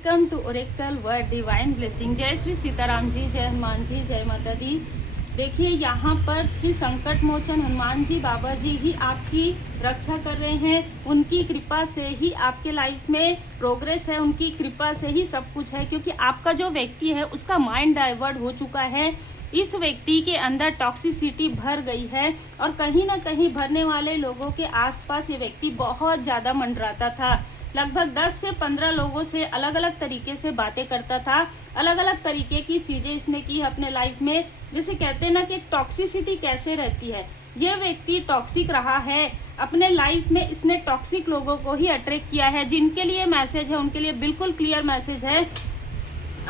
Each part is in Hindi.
Welcome to oracle word divine blessing. जय श्री सीताराम जी, जय हनुमान जी, जय माता दी। देखिए यहाँ पर श्री संकट मोचन हनुमान जी बाबा जी ही आपकी रक्षा कर रहे हैं। उनकी कृपा से ही आपके लाइफ में प्रोग्रेस है, उनकी कृपा से ही सब कुछ है। क्योंकि आपका जो व्यक्ति है उसका माइंड डाइवर्ट हो चुका है। इस व्यक्ति के अंदर टॉक्सिसिटी भर गई है और कहीं ना कहीं भरने वाले लोगों के आसपास ये व्यक्ति बहुत ज़्यादा मंडराता था। लगभग 10 से 15 लोगों से अलग अलग तरीके से बातें करता था, अलग अलग तरीके की चीज़ें इसने की अपने लाइफ में। जैसे कहते हैं ना कि टॉक्सिसिटी कैसे रहती है, ये व्यक्ति टॉक्सिक रहा है अपने लाइफ में। इसने टॉक्सिक लोगों को ही अट्रैक्ट किया है। जिनके लिए मैसेज है उनके लिए बिल्कुल क्लियर मैसेज है।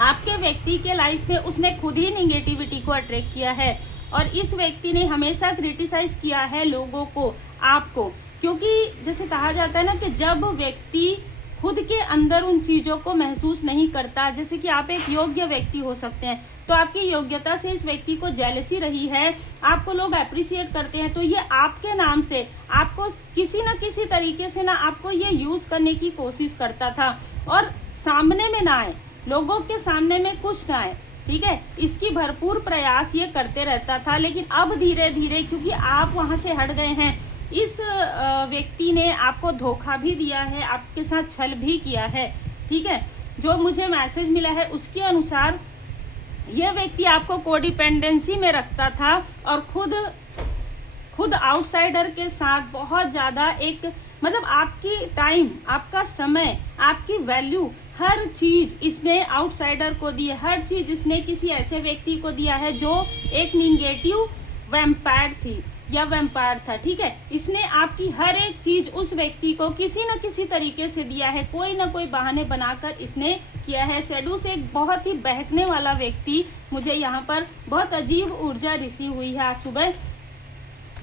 आपके व्यक्ति के लाइफ में उसने खुद ही निगेटिविटी को अट्रैक्ट किया है और इस व्यक्ति ने हमेशा क्रिटिसाइज किया है लोगों को, आपको। क्योंकि जैसे कहा जाता है ना कि जब व्यक्ति खुद के अंदर उन चीज़ों को महसूस नहीं करता, जैसे कि आप एक योग्य व्यक्ति हो सकते हैं तो आपकी योग्यता से इस व्यक्ति को जेलसी रही है, आपको लोग अप्रिशिएट करते हैं, तो ये आपके नाम से आपको किसी न किसी तरीके से ना आपको ये यूज़ करने की कोशिश करता था और सामने में ना आए, लोगों के सामने में कुछ ना आए। ठीक है, इसकी भरपूर प्रयास ये करते रहता था। लेकिन अब धीरे धीरे क्योंकि आप वहाँ से हट गए हैं, इस व्यक्ति ने आपको धोखा भी दिया है, आपके साथ छल भी किया है। ठीक है, जो मुझे मैसेज मिला है उसके अनुसार ये व्यक्ति आपको कोडिपेंडेंसी में रखता था और खुद आउटसाइडर के साथ बहुत ज़्यादा एक मतलब आपकी टाइम, आपका समय, आपकी वैल्यू, हर चीज़ इसने आउटसाइडर को दी है। हर चीज़ इसने किसी ऐसे व्यक्ति को दिया है जो एक निगेटिव वैम्पायर थी या वैम्पायर था। ठीक है, इसने आपकी हर एक चीज़ उस व्यक्ति को किसी न किसी तरीके से दिया है, कोई ना कोई बहाने बनाकर इसने किया है। शैडो से एक बहुत ही बहकने वाला व्यक्ति, मुझे यहाँ पर बहुत अजीब ऊर्जा रिसीव हुई है आज सुबह।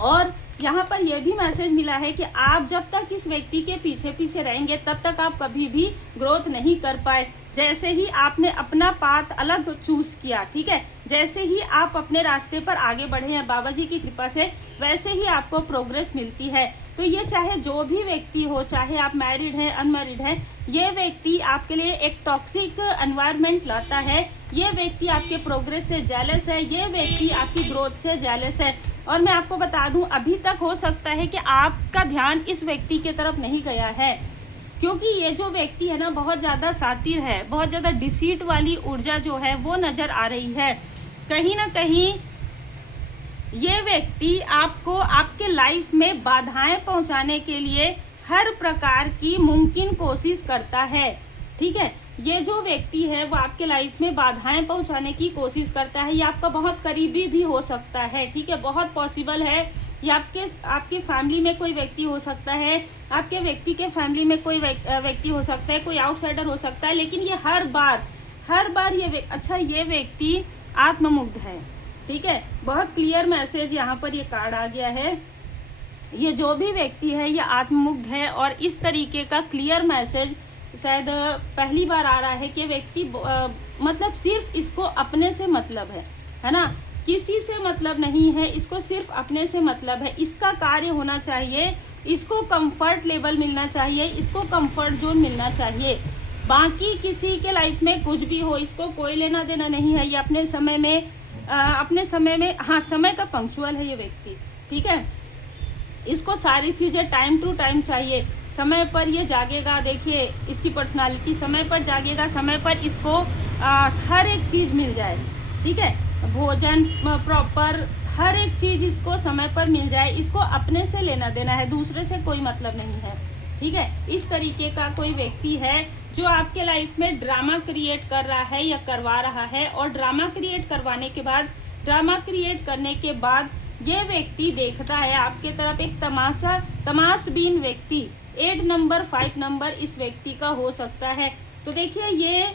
और यहाँ पर यह भी मैसेज मिला है कि आप जब तक इस व्यक्ति के पीछे पीछे रहेंगे तब तक आप कभी भी ग्रोथ नहीं कर पाए। जैसे ही आपने अपना पाथ अलग चूज किया, ठीक है, जैसे ही आप अपने रास्ते पर आगे बढ़े हैं बाबा जी की कृपा से, वैसे ही आपको प्रोग्रेस मिलती है। तो ये चाहे जो भी व्यक्ति हो, चाहे आप मैरिड हैं, अनमैरिड हैं, ये व्यक्ति आपके लिए एक टॉक्सिक एनवायरनमेंट लाता है। ये व्यक्ति आपके प्रोग्रेस से जेलस है, ये व्यक्ति आपकी ग्रोथ से जेलस है। और मैं आपको बता दूं, अभी तक हो सकता है कि आपका ध्यान इस व्यक्ति की तरफ नहीं गया है, क्योंकि ये जो व्यक्ति है ना बहुत ज़्यादा सातिर है, बहुत ज़्यादा डिसीट वाली ऊर्जा जो है वो नज़र आ रही है। कहीं ना कहीं ये व्यक्ति आपको आपके लाइफ में बाधाएं पहुंचाने के लिए हर प्रकार की मुमकिन कोशिश करता है। ठीक है, ये जो व्यक्ति है वो आपके लाइफ में बाधाएं पहुंचाने की कोशिश करता है। ये आपका बहुत करीबी भी हो सकता है। ठीक है, बहुत पॉसिबल है। ये आपके फैमिली में कोई व्यक्ति हो सकता है, आपके व्यक्ति के फैमिली में कोई व्यक्ति हो सकता है, कोई आउटसाइडर हो सकता है। लेकिन ये हर बार ये व्यक्ति आत्ममुग्ध है। ठीक है, बहुत क्लियर मैसेज यहाँ पर ये कार्ड आ गया है। ये जो भी व्यक्ति है ये आत्ममुग्ध है और इस तरीके का क्लियर मैसेज शायद पहली बार आ रहा है कि व्यक्ति मतलब सिर्फ इसको अपने से मतलब है ना, किसी से मतलब नहीं है, इसको सिर्फ अपने से मतलब है। इसका कार्य होना चाहिए, इसको कंफर्ट लेवल मिलना चाहिए, इसको कंफर्ट जोन मिलना चाहिए। बाकी किसी के लाइफ में कुछ भी हो, इसको कोई लेना देना नहीं है। ये अपने समय में हाँ, समय का पंक्चुअल है ये व्यक्ति। ठीक है, इसको सारी चीज़ें टाइम टू टाइम चाहिए, समय पर ये जागेगा। देखिए इसकी पर्सनालिटी, समय पर जागेगा, समय पर इसको हर एक चीज़ मिल जाए। ठीक है, भोजन प्रॉपर हर एक चीज़ इसको समय पर मिल जाए। इसको अपने से लेना देना है, दूसरे से कोई मतलब नहीं है। ठीक है, इस तरीके का कोई व्यक्ति है जो आपके लाइफ में ड्रामा क्रिएट कर रहा है या करवा रहा है। और ड्रामा क्रिएट करने के बाद ये व्यक्ति देखता है आपके तरफ एक तमाशबीन व्यक्ति। 8 नंबर 5 नंबर इस व्यक्ति का हो सकता है। तो देखिए ये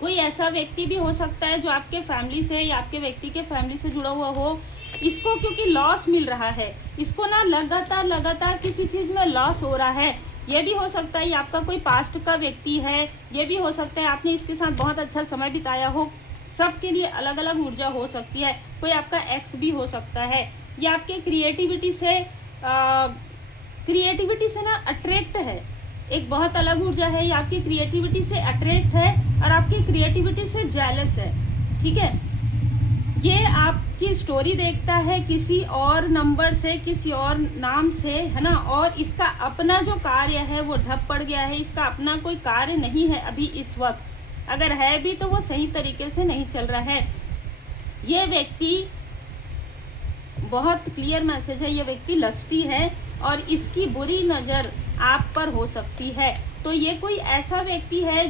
कोई ऐसा व्यक्ति भी हो सकता है जो आपके फैमिली से या आपके व्यक्ति के फैमिली से जुड़ा हुआ हो। इसको क्योंकि लॉस मिल रहा है, इसको ना लगातार किसी चीज़ में लॉस हो रहा है। ये भी हो सकता है ये आपका कोई पास्ट का व्यक्ति है, ये भी हो सकता है आपने इसके साथ बहुत अच्छा समय बिताया हो। सबके लिए अलग अलग ऊर्जा हो सकती है। कोई आपका एक्स भी हो सकता है। ये आपके क्रिएटिविटी से ना अट्रैक्ट है। एक बहुत अलग ऊर्जा है, ये आपकी क्रिएटिविटी से अट्रैक्ट है और आपकी क्रिएटिविटी से जेलस है। ठीक है, ये आपकी स्टोरी देखता है किसी और नंबर से, किसी और नाम से, है ना, और इसका अपना जो कार्य है वो ठप पड़ गया है, इसका अपना कोई कार्य नहीं है अभी इस वक्त, अगर है भी तो वो सही तरीके से नहीं चल रहा है। ये व्यक्ति, बहुत क्लियर मैसेज है, ये व्यक्ति लस्टी है और इसकी बुरी नज़र आप पर हो सकती है। तो ये कोई ऐसा व्यक्ति है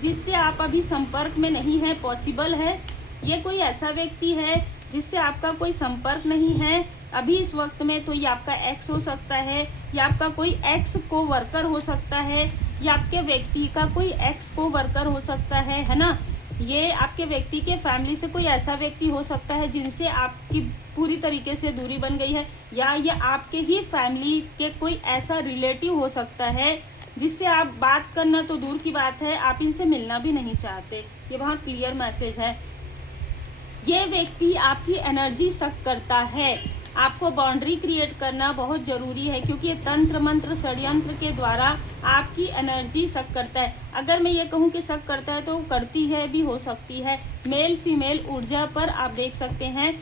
जिससे आप अभी संपर्क में नहीं है, पॉसिबल है। ये कोई ऐसा व्यक्ति है जिससे आपका कोई संपर्क नहीं है अभी इस वक्त में, तो ये आपका एक्स हो सकता है, या आपका कोई एक्स को वर्कर हो सकता है, या आपके व्यक्ति का कोई एक्स को वर्कर हो सकता है ना। ये आपके व्यक्ति के फैमिली से कोई ऐसा व्यक्ति हो सकता है जिनसे आपकी पूरी तरीके से दूरी बन गई है, या ये आपके ही फैमिली के कोई ऐसा रिलेटिव हो सकता है जिससे आप बात करना तो दूर की बात है, आप इनसे मिलना भी नहीं चाहते। ये बहुत क्लियर मैसेज है। ये व्यक्ति आपकी एनर्जी सक करता है। आपको बाउंड्री क्रिएट करना बहुत ज़रूरी है, क्योंकि ये तंत्र मंत्र षड्यंत्र के द्वारा आपकी एनर्जी सक करता है। अगर मैं ये कहूँ कि सक करता है तो करती है भी हो सकती है। मेल फीमेल ऊर्जा पर आप देख सकते हैं,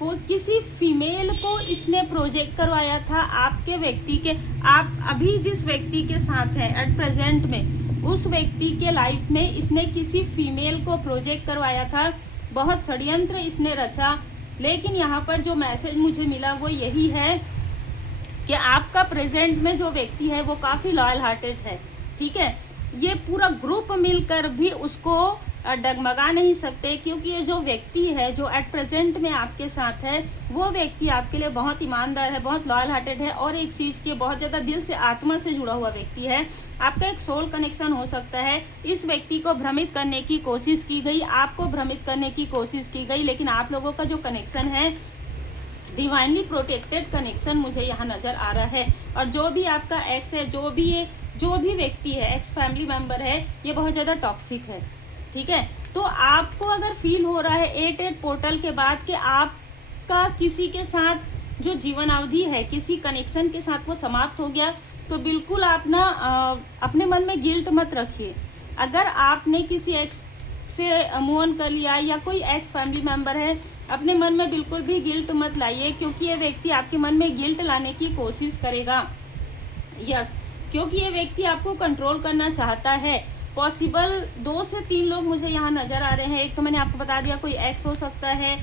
किसी फीमेल को इसने प्रोजेक्ट करवाया था आपके व्यक्ति के, आप अभी जिस व्यक्ति के साथ हैं एट प्रेजेंट में, उस व्यक्ति के लाइफ में इसने किसी फीमेल को प्रोजेक्ट करवाया था, बहुत षड्यंत्र इसने रचा। लेकिन यहाँ पर जो मैसेज मुझे मिला वो यही है कि आपका प्रेजेंट में जो व्यक्ति है वो काफ़ी लॉयल हार्टेड है। ठीक है, ये पूरा ग्रुप मिलकर भी उसको डगमगा नहीं सकते, क्योंकि ये जो व्यक्ति है जो एट प्रेजेंट में आपके साथ है वो व्यक्ति आपके लिए बहुत ईमानदार है, बहुत लॉयल हार्टेड है, और एक चीज़ के बहुत ज़्यादा दिल से आत्मा से जुड़ा हुआ व्यक्ति है। आपका एक सोल कनेक्शन हो सकता है। इस व्यक्ति को भ्रमित करने की कोशिश की गई, आपको भ्रमित करने की कोशिश की गई, लेकिन आप लोगों का जो कनेक्शन है डिवाइनली प्रोटेक्टेड कनेक्शन मुझे यहाँ नज़र आ रहा है। और जो भी आपका एक्स है, जो भी व्यक्ति है, एक्स फैमिली मेम्बर है, ये बहुत ज़्यादा टॉक्सिक है। ठीक है, तो आपको अगर फील हो रहा है 8-8 पोर्टल के बाद कि आपका किसी के साथ जो जीवन अवधि है, किसी कनेक्शन के साथ वो समाप्त हो गया, तो बिल्कुल आप ना अपने मन में गिल्ट मत रखिए। अगर आपने किसी एक्स से मूव ऑन कर लिया या कोई एक्स फैमिली मेम्बर है, अपने मन में बिल्कुल भी गिल्ट मत लाइए, क्योंकि ये व्यक्ति आपके मन में गिल्ट लाने की कोशिश करेगा। यस, क्योंकि ये व्यक्ति आपको कंट्रोल करना चाहता है। पॉसिबल 2 से 3 लोग मुझे यहाँ नज़र आ रहे हैं। एक तो मैंने आपको बता दिया, कोई एक्स हो सकता है,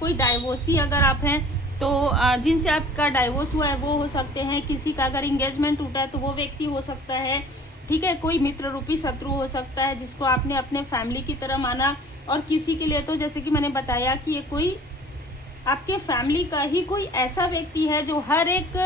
कोई डाइवोर्सी अगर आप हैं तो जिनसे आपका डाइवोर्स हुआ है वो हो सकते हैं, किसी का अगर इंगेजमेंट टूटा है तो वो व्यक्ति हो सकता है। ठीक है, कोई मित्र रूपी शत्रु हो सकता है जिसको आपने अपने फैमिली की तरह माना, और किसी के लिए तो जैसे कि मैंने बताया कि ये कोई आपके फैमिली का ही कोई ऐसा व्यक्ति है जो हर एक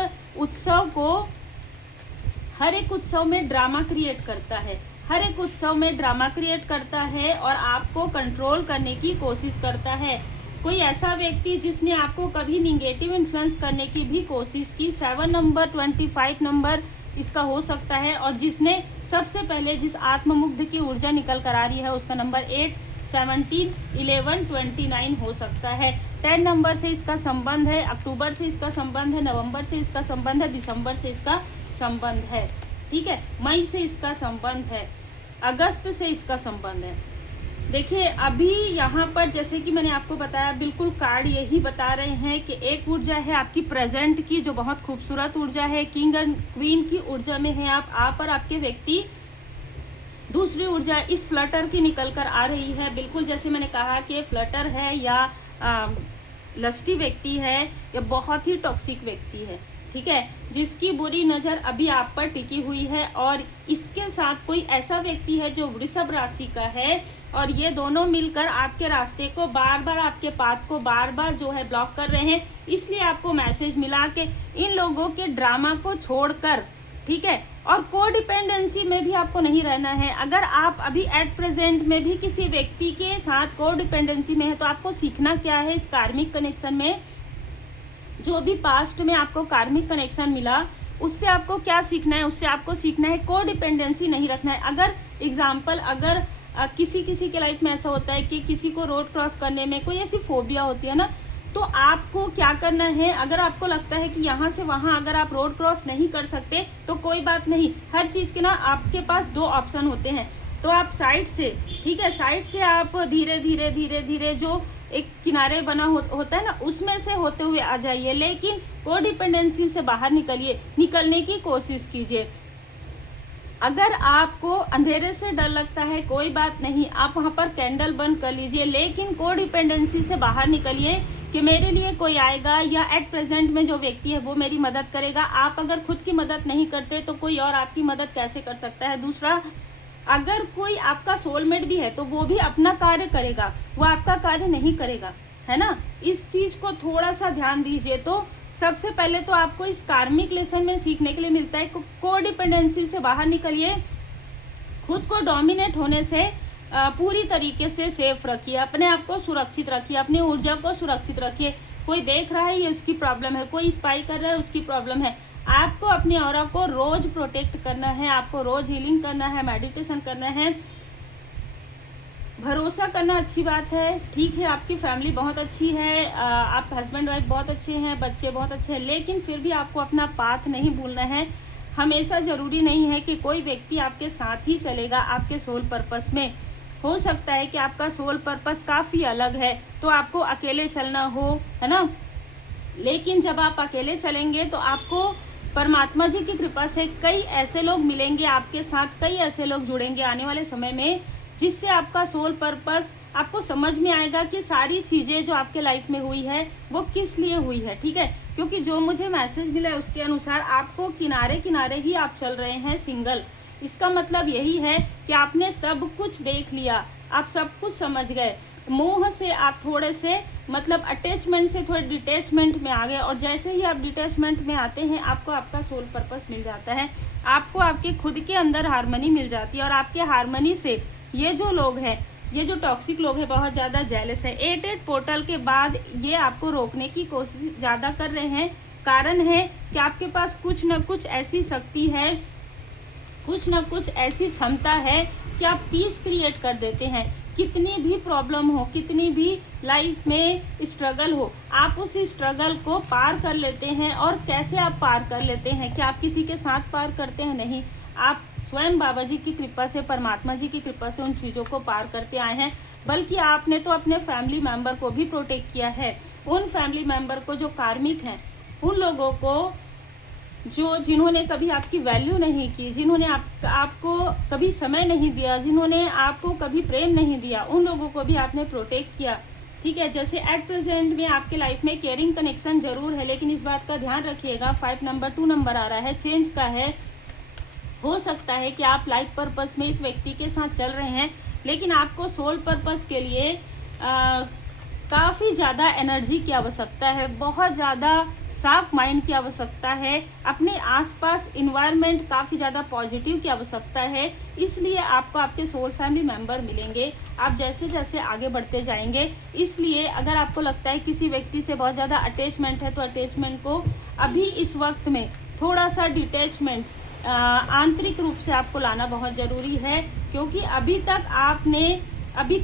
उत्सव में ड्रामा क्रिएट करता है, हर एक उत्सव में ड्रामा क्रिएट करता है और आपको कंट्रोल करने की कोशिश करता है। कोई ऐसा व्यक्ति जिसने आपको कभी निगेटिव इन्फ्लुएंस करने की भी कोशिश की। 7 नंबर 25 नंबर इसका हो सकता है, और जिसने सबसे पहले जिस आत्ममुग्ध की ऊर्जा निकल कर आ रही है उसका नंबर 8, 17, 11, 29 हो सकता है। 10 नंबर से इसका संबंध है, अक्टूबर से इसका संबंध है, नवंबर से इसका संबंध है, दिसंबर से इसका संबंध है। ठीक है, मई से इसका संबंध है, अगस्त से इसका संबंध है। देखिए अभी यहाँ पर जैसे कि मैंने आपको बताया, बिल्कुल कार्ड यही बता रहे हैं कि एक ऊर्जा है आपकी प्रेजेंट की जो बहुत खूबसूरत ऊर्जा है, किंग एंड क्वीन की ऊर्जा में है आप और आपके व्यक्ति। दूसरी ऊर्जा इस फ्लटर की निकल कर आ रही है। बिल्कुल जैसे मैंने कहा कि फ्लटर है या लस्टी व्यक्ति है या बहुत ही टॉक्सिक व्यक्ति है। ठीक है, जिसकी बुरी नज़र अभी आप पर टिकी हुई है, और इसके साथ कोई ऐसा व्यक्ति है जो वृषभ राशि का है, और ये दोनों मिलकर आपके रास्ते को बार बार, आपके पाथ को बार बार जो है ब्लॉक कर रहे हैं। इसलिए आपको मैसेज मिला कि इन लोगों के ड्रामा को छोड़कर, ठीक है, और कोडिपेंडेंसी में भी आपको नहीं रहना है। अगर आप अभी एट प्रेजेंट में भी किसी व्यक्ति के साथ कोडिपेंडेंसी में है तो आपको सीखना क्या है इस कार्मिक कनेक्शन में, जो भी पास्ट में आपको कार्मिक कनेक्शन मिला उससे आपको क्या सीखना है, उससे आपको सीखना है कोडिपेंडेंसी नहीं रखना है। अगर एग्जाम्पल, अगर किसी के लाइफ में ऐसा होता है कि किसी को रोड क्रॉस करने में कोई ऐसी फोबिया होती है ना, तो आपको क्या करना है, अगर आपको लगता है कि यहाँ से वहाँ अगर आप रोड क्रॉस नहीं कर सकते तो कोई बात नहीं, हर चीज़ के ना आपके पास 2 ऑप्शन होते हैं। तो आप साइड से, ठीक है, साइड से आप धीरे धीरे धीरे धीरे जो एक किनारे बना होता है ना, उसमें से होते हुए आ जाइए, लेकिन कोडिपेंडेंसी से बाहर निकलने की कोशिश कीजिए। अगर आपको अंधेरे से डर लगता है कोई बात नहीं, आप वहाँ पर कैंडल बंद कर लीजिए, लेकिन कोडिपेंडेंसी से बाहर निकलिए कि मेरे लिए कोई आएगा या एट प्रेजेंट में जो व्यक्ति है वो मेरी मदद करेगा। आप अगर खुद की मदद नहीं करते तो कोई और आपकी मदद कैसे कर सकता है। दूसरा, अगर कोई आपका सोलमेट भी है तो वो भी अपना कार्य करेगा, वो आपका कार्य नहीं करेगा, है ना। इस चीज़ को थोड़ा सा ध्यान दीजिए। तो सबसे पहले तो आपको इस कार्मिक लेसन में सीखने के लिए मिलता है कोडिपेंडेंसी से बाहर निकलिए, खुद को डोमिनेट होने से पूरी तरीके से सेफ रखिए, अपने आप को सुरक्षित रखिए, अपनी ऊर्जा को सुरक्षित रखिए। कोई देख रहा है ये उसकी प्रॉब्लम है, कोई स्पाई कर रहा है उसकी प्रॉब्लम है। आपको अपनी ऑरा को रोज प्रोटेक्ट करना है, आपको रोज हीलिंग करना है, मेडिटेशन करना है। भरोसा करना अच्छी बात है, ठीक है, आपकी फैमिली बहुत अच्छी है, आप हस्बैंड वाइफ बहुत अच्छे हैं, बच्चे बहुत अच्छे हैं, लेकिन फिर भी आपको अपना पाथ नहीं भूलना है। हमेशा ज़रूरी नहीं है कि कोई व्यक्ति आपके साथ ही चलेगा आपके सोल पर्पस में। हो सकता है कि आपका सोल पर्पस काफ़ी अलग है तो आपको अकेले चलना हो, है ना। लेकिन जब आप अकेले चलेंगे तो आपको परमात्मा जी की कृपा से कई ऐसे लोग मिलेंगे आपके साथ, कई ऐसे लोग जुड़ेंगे आने वाले समय में, जिससे आपका सोल पर्पस आपको समझ में आएगा कि सारी चीज़ें जो आपके लाइफ में हुई है वो किस लिए हुई है, ठीक है। क्योंकि जो मुझे मैसेज मिला है उसके अनुसार आपको किनारे किनारे ही आप चल रहे हैं सिंगल। इसका मतलब यही है कि आपने सब कुछ देख लिया, आप सब कुछ समझ गए, मोह से आप थोड़े से मतलब अटैचमेंट से थोड़े डिटैचमेंट में आ गए, और जैसे ही आप डिटैचमेंट में आते हैं आपको आपका सोल पर्पस मिल जाता है, आपको आपके खुद के अंदर हार्मनी मिल जाती है। और आपके हार्मनी से ये जो लोग हैं, ये जो टॉक्सिक लोग हैं, बहुत ज़्यादा जेलस है। 8 पोर्टल के बाद ये आपको रोकने की कोशिश ज़्यादा कर रहे हैं। कारण है कि आपके पास कुछ न कुछ ऐसी शक्ति है, कुछ न कुछ ऐसी क्षमता है कि आप पीस क्रिएट कर देते हैं। कितनी भी प्रॉब्लम हो, कितनी भी लाइफ में स्ट्रगल हो, आप उस स्ट्रगल को पार कर लेते हैं। और कैसे आप पार कर लेते हैं, कि आप किसी के साथ पार करते हैं, नहीं, आप स्वयं बाबा जी की कृपा से, परमात्मा जी की कृपा से उन चीज़ों को पार करते आए हैं। बल्कि आपने तो अपने फैमिली मेंबर को भी प्रोटेक्ट किया है, उन फैमिली मेंबर को जो कार्मिक हैं, उन लोगों को जिन्होंने कभी आपकी वैल्यू नहीं की, जिन्होंने आपको कभी समय नहीं दिया, जिन्होंने आपको कभी प्रेम नहीं दिया, उन लोगों को भी आपने प्रोटेक्ट किया, ठीक है। जैसे एट प्रेजेंट में आपके लाइफ में केयरिंग कनेक्शन जरूर है, लेकिन इस बात का ध्यान रखिएगा 5 नंबर 2 नंबर आ रहा है, चेंज का है। हो सकता है कि आप लाइफ पर्पस में इस व्यक्ति के साथ चल रहे हैं, लेकिन आपको सोल पर्पस के लिए काफ़ी ज़्यादा एनर्जी की आवश्यकता है, बहुत ज़्यादा साफ माइंड की आवश्यकता है, अपने आसपास इन्वायरमेंट काफ़ी ज़्यादा पॉजिटिव की आवश्यकता है। इसलिए आपको आपके सोल फैमिली मेंबर मिलेंगे आप जैसे जैसे आगे बढ़ते जाएंगे। इसलिए अगर आपको लगता है किसी व्यक्ति से बहुत ज़्यादा अटैचमेंट है, तो अटैचमेंट को अभी इस वक्त में थोड़ा सा डिटैचमेंट आंतरिक रूप से आपको लाना बहुत ज़रूरी है। क्योंकि अभी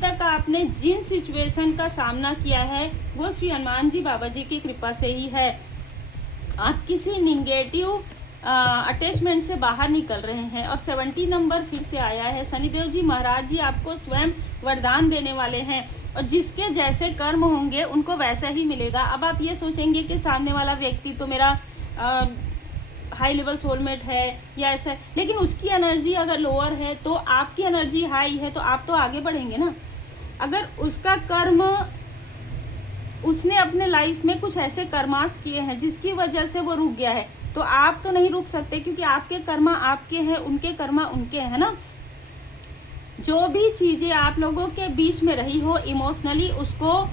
तक आपने जिन सिचुएशन का सामना किया है वो श्री हनुमान जी बाबा जी की कृपा से ही है। आप किसी निगेटिव अटैचमेंट से बाहर निकल रहे हैं। और 70 नंबर फिर से आया है। शनिदेव जी महाराज जी आपको स्वयं वरदान देने वाले हैं, और जिसके जैसे कर्म होंगे उनको वैसा ही मिलेगा। अब आप ये सोचेंगे कि सामने वाला व्यक्ति तो मेरा हाई लेवल सोलमेट है या ऐसा, लेकिन उसकी एनर्जी अगर लोअर है तो आपकी एनर्जी हाई है, तो आप तो आगे बढ़ेंगे ना। अगर उसका कर्म, उसने अपने लाइफ में कुछ ऐसे कर्मास किए हैं जिसकी वजह से वो रुक गया है, तो आप तो नहीं रुक सकते, क्योंकि आपके कर्मा आपके हैं, उनके कर्मा उनके हैं ना। जो भी चीज़ें आप लोगों के बीच में रही हो इमोशनली, उसको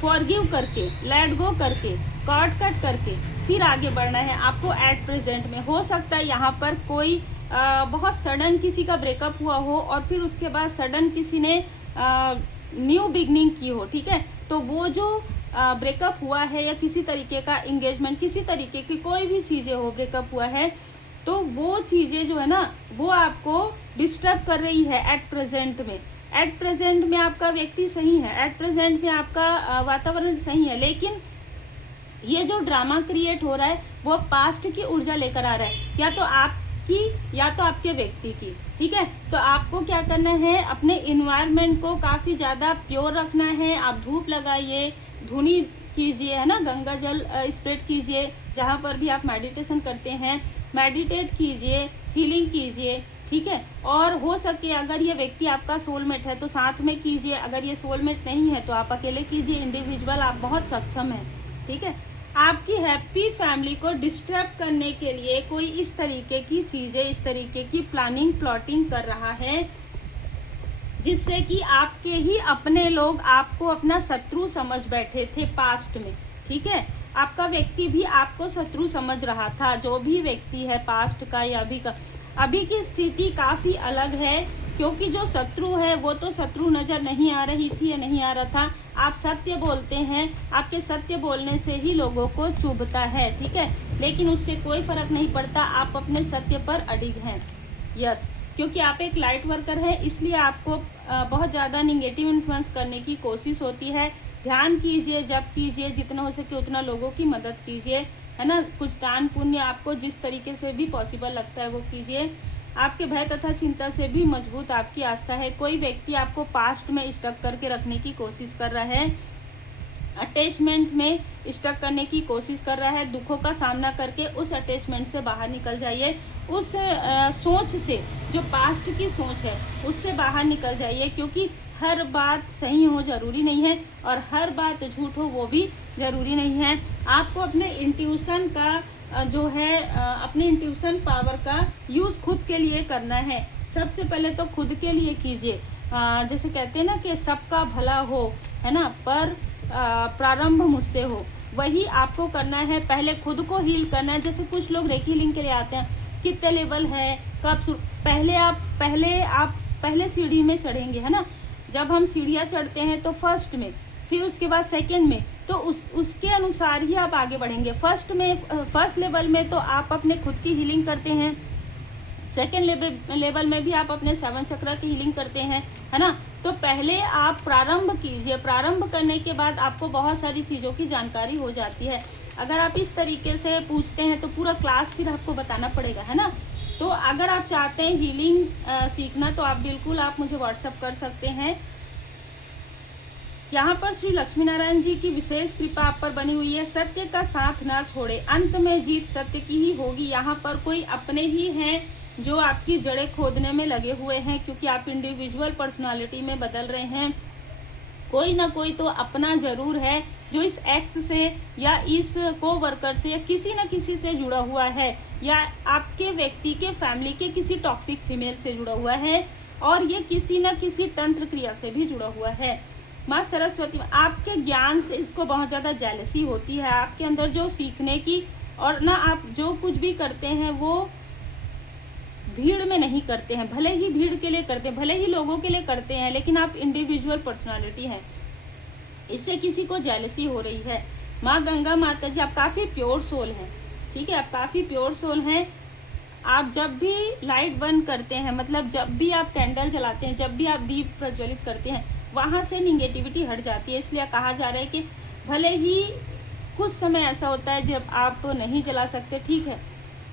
फॉरगिव करके, लेट गो करके, कॉर्ड कट करके फिर आगे बढ़ना है आपको। एट प्रेजेंट में हो सकता है यहाँ पर कोई बहुत सडन किसी का ब्रेकअप हुआ हो, और फिर उसके बाद सडन किसी ने न्यू बिगनिंग की हो, ठीक है। तो वो जो ब्रेकअप हुआ है, या किसी तरीके का इंगेजमेंट, किसी तरीके की कोई भी चीज़ें हो, ब्रेकअप हुआ है, तो वो चीज़ें जो है ना वो आपको डिस्टर्ब कर रही है एट प्रेजेंट में। एट प्रेजेंट में आपका व्यक्ति सही है, एट प्रेजेंट में आपका वातावरण सही है, लेकिन ये जो ड्रामा क्रिएट हो रहा है वो पास्ट की ऊर्जा लेकर आ रहा है, या तो आपकी या तो आपके व्यक्ति की। ठीक है, तो आपको क्या करना है, अपने इन्वायरमेंट को काफ़ी ज़्यादा प्योर रखना है। आप धूप लगाइए, धुनी कीजिए, है ना, गंगा जल स्प्रेड कीजिए, जहाँ पर भी आप मेडिटेशन करते हैं मेडिटेट कीजिए, हीलिंग कीजिए। ठीक है, और हो सके अगर ये व्यक्ति आपका सोलमेट है तो साथ में कीजिए, अगर ये सोलमेट नहीं है तो आप अकेले कीजिए, इंडिविजुअल आप बहुत सक्षम हैं। ठीक है, आपकी हैप्पी फैमिली को डिस्टर्ब करने के लिए कोई इस तरीके की चीज़ें, इस तरीके की प्लानिंग प्लॉटिंग कर रहा है, जिससे कि आपके ही अपने लोग आपको अपना शत्रु समझ बैठे थे पास्ट में। ठीक है, आपका व्यक्ति भी आपको शत्रु समझ रहा था, जो भी व्यक्ति है पास्ट का या अभी का। अभी की स्थिति काफ़ी अलग है, क्योंकि जो शत्रु है वो तो शत्रु नज़र नहीं आ रही थी या नहीं आ रहा था। आप सत्य बोलते हैं, आपके सत्य बोलने से ही लोगों को चुभता है। ठीक है, लेकिन उससे कोई फ़र्क नहीं पड़ता, आप अपने सत्य पर अडिग हैं। यस, क्योंकि आप एक लाइट वर्कर हैं, इसलिए आपको बहुत ज़्यादा निगेटिव इन्फ्लुएंस करने की कोशिश होती है। ध्यान कीजिए, जप कीजिए, जितना हो सके उतना लोगों की मदद कीजिए, है ना, कुछ दान पुण्य आपको जिस तरीके से भी पॉसिबल लगता है वो कीजिए। आपके भय तथा चिंता से भी मजबूत आपकी आस्था है। कोई व्यक्ति आपको पास्ट में स्टक करके रखने की कोशिश कर रहा है, अटैचमेंट में स्टक करने की कोशिश कर रहा है। दुखों का सामना करके उस अटैचमेंट से बाहर निकल जाइए, उस सोच से, जो पास्ट की सोच है उससे बाहर निकल जाइए, क्योंकि हर बात सही हो ज़रूरी नहीं है और हर बात झूठ हो वो भी ज़रूरी नहीं है। आपको अपने इंट्यूशन का जो है अपने इंट्यूशन पावर का यूज़ खुद के लिए करना है। सबसे पहले तो खुद के लिए कीजिए। जैसे कहते हैं ना कि सबका भला हो, है ना, पर प्रारंभ मुझसे हो, वही आपको करना है। पहले खुद को हील करना है। जैसे कुछ लोग रेकी हीलिंग के लिए आते हैं, कितने लेवल है, कब पहले सीढ़ी में चढ़ेंगे, है ना। जब हम सीढ़ियाँ चढ़ते हैं तो फर्स्ट में, फिर उसके बाद सेकंड में, तो उसके अनुसार ही आप आगे बढ़ेंगे। फर्स्ट लेवल में तो आप अपने खुद की हीलिंग करते हैं, सेकेंड लेवल में भी आप अपने 7 चक्र की हीलिंग करते हैं, है ना। तो पहले आप प्रारंभ कीजिए, प्रारंभ करने के बाद आपको बहुत सारी चीज़ों की जानकारी हो जाती है। अगर आप इस तरीके से पूछते हैं तो पूरा क्लास फिर आपको बताना पड़ेगा, है ना। तो अगर आप चाहते हैं हीलिंग सीखना तो आप बिल्कुल आप मुझे व्हाट्सअप कर सकते हैं। यहाँ पर श्री लक्ष्मी नारायण जी की विशेष कृपा आप पर बनी हुई है। सत्य का साथ ना छोड़े, अंत में जीत सत्य की ही होगी। यहाँ पर कोई अपने ही हैं जो आपकी जड़ें खोदने में लगे हुए हैं, क्योंकि आप इंडिविजुअल पर्सनालिटी में बदल रहे हैं। कोई ना कोई तो अपना जरूर है जो इस एक्स से या इस कोवर्कर से या किसी न किसी से जुड़ा हुआ है, या आपके व्यक्ति के फैमिली के किसी टॉक्सिक फीमेल से जुड़ा हुआ है, और ये किसी न किसी तंत्र क्रिया से भी जुड़ा हुआ है। माँ सरस्वती, आपके ज्ञान से इसको बहुत ज़्यादा जेलसी होती है। आपके अंदर जो सीखने की, और ना आप जो कुछ भी करते हैं वो भीड़ में नहीं करते हैं, भले ही भीड़ के लिए करते हैं, भले ही लोगों के लिए करते हैं, लेकिन आप इंडिविजुअल पर्सनालिटी हैं। इससे किसी को जेलसी हो रही है। माँ गंगा माता जी, आप काफ़ी प्योर सोल हैं। ठीक है, आप काफ़ी प्योर सोल हैं। आप जब भी लाइट बंद करते हैं, मतलब जब भी आप कैंडल जलाते हैं, जब भी आप दीप प्रज्वलित करते हैं, वहाँ से निगेटिविटी हट जाती है। इसलिए कहा जा रहा है कि भले ही कुछ समय ऐसा होता है जब आप नहीं जला सकते, ठीक है,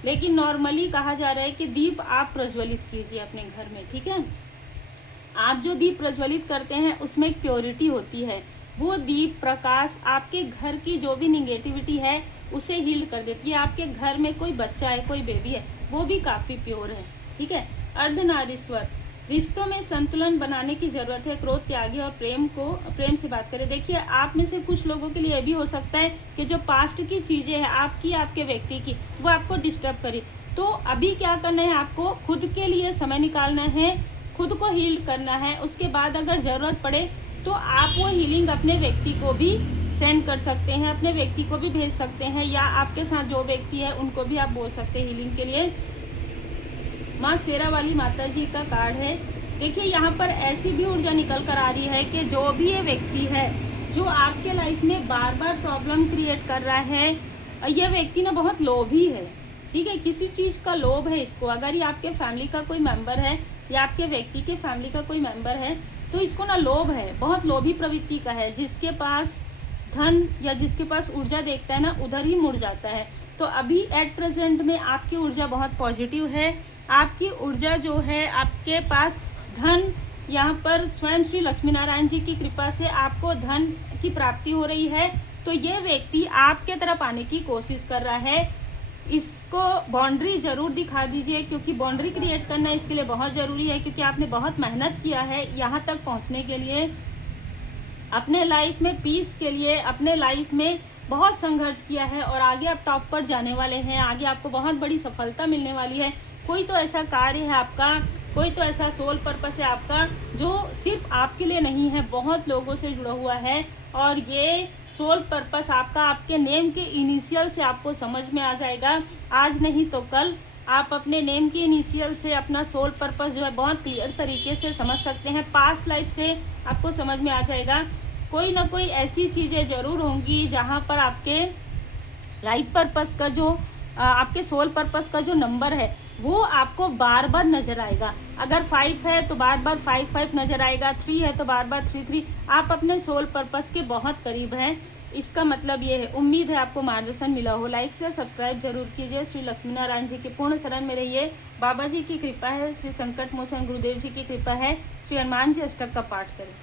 लेकिन नॉर्मली कहा जा रहा है कि दीप आप प्रज्वलित कीजिए अपने घर में। ठीक है, आप जो दीप प्रज्वलित करते हैं उसमें एक प्योरिटी होती है। वो दीप प्रकाश आपके घर की जो भी निगेटिविटी है उसे हील कर देती है। आपके घर में कोई बच्चा है, कोई बेबी है, वो भी काफ़ी प्योर है। ठीक है, अर्धनारीश्वर, रिश्तों में संतुलन बनाने की ज़रूरत है। क्रोध त्यागी और प्रेम से बात करें। देखिए, आप में से कुछ लोगों के लिए भी हो सकता है कि जो पास्ट की चीज़ें हैं आपकी, आपके व्यक्ति की, वो आपको डिस्टर्ब करे। तो अभी क्या करना है, आपको खुद के लिए समय निकालना है, खुद को हील करना है। उसके बाद अगर ज़रूरत पड़े तो आप वो हीलिंग अपने व्यक्ति को भी सेंड कर सकते हैं, अपने व्यक्ति को भी भेज सकते हैं, या आपके साथ जो व्यक्ति है उनको भी आप बोल सकते हैं हीलिंग के लिए। माँ शेरा वाली माता जी का कार्ड है। देखिए, यहाँ पर ऐसी भी ऊर्जा निकल कर आ रही है कि जो भी ये व्यक्ति है जो आपके लाइफ में बार बार प्रॉब्लम क्रिएट कर रहा है, यह व्यक्ति ना बहुत लोभी है। ठीक है, किसी चीज़ का लोभ है इसको। अगर ये आपके फैमिली का कोई मेंबर है या आपके व्यक्ति के फैमिली का कोई मेंबर है तो इसको ना लोभ है, बहुत लोभी प्रवृत्ति का है। जिसके पास धन या जिसके पास ऊर्जा देखता है ना, उधर ही मुड़ जाता है। तो अभी एट प्रेजेंट में आपकी ऊर्जा बहुत पॉजिटिव है। आपकी ऊर्जा जो है, आपके पास धन, यहाँ पर स्वयं श्री लक्ष्मी नारायण जी की कृपा से आपको धन की प्राप्ति हो रही है। तो ये व्यक्ति आपके तरफ आने की कोशिश कर रहा है। इसको बाउंड्री ज़रूर दिखा दीजिए, क्योंकि बाउंड्री क्रिएट करना इसके लिए बहुत ज़रूरी है, क्योंकि आपने बहुत मेहनत किया है यहाँ तक पहुँचने के लिए। अपने लाइफ में पीस के लिए अपने लाइफ में बहुत संघर्ष किया है और आगे आप टॉप पर जाने वाले हैं। आगे आपको बहुत बड़ी सफलता मिलने वाली है। कोई तो ऐसा कार्य है आपका, कोई तो ऐसा सोल पर्पस है आपका जो सिर्फ आपके लिए नहीं है, बहुत लोगों से जुड़ा हुआ है। और ये सोल पर्पस आपका आपके नेम के इनिशियल से आपको समझ में आ जाएगा। आज नहीं तो कल आप अपने नेम के इनिशियल से अपना सोल पर्पस जो है बहुत क्लियर तरीके से समझ सकते हैं। पास्ट लाइफ से आपको समझ में आ जाएगा। कोई ना कोई ऐसी चीज़ें ज़रूर होंगी जहाँ पर आपके लाइफ पर्पस का जो आपके सोल पर्पस का जो नंबर है वो आपको बार बार नज़र आएगा। अगर 5 है तो बार बार 5 नज़र आएगा, 3 है तो बार बार 3। आप अपने सोल पर्पस के बहुत करीब हैं, इसका मतलब ये है। उम्मीद है आपको मार्गदर्शन मिला हो। लाइक शेयर सब्सक्राइब जरूर कीजिए। श्री लक्ष्मी नारायण जी के पूर्ण शरण में रहिए। बाबा जी की कृपा है, श्री संकट मोचन गुरुदेव जी की कृपा है। श्री हनुमान जी अष्टक का पाठ करें।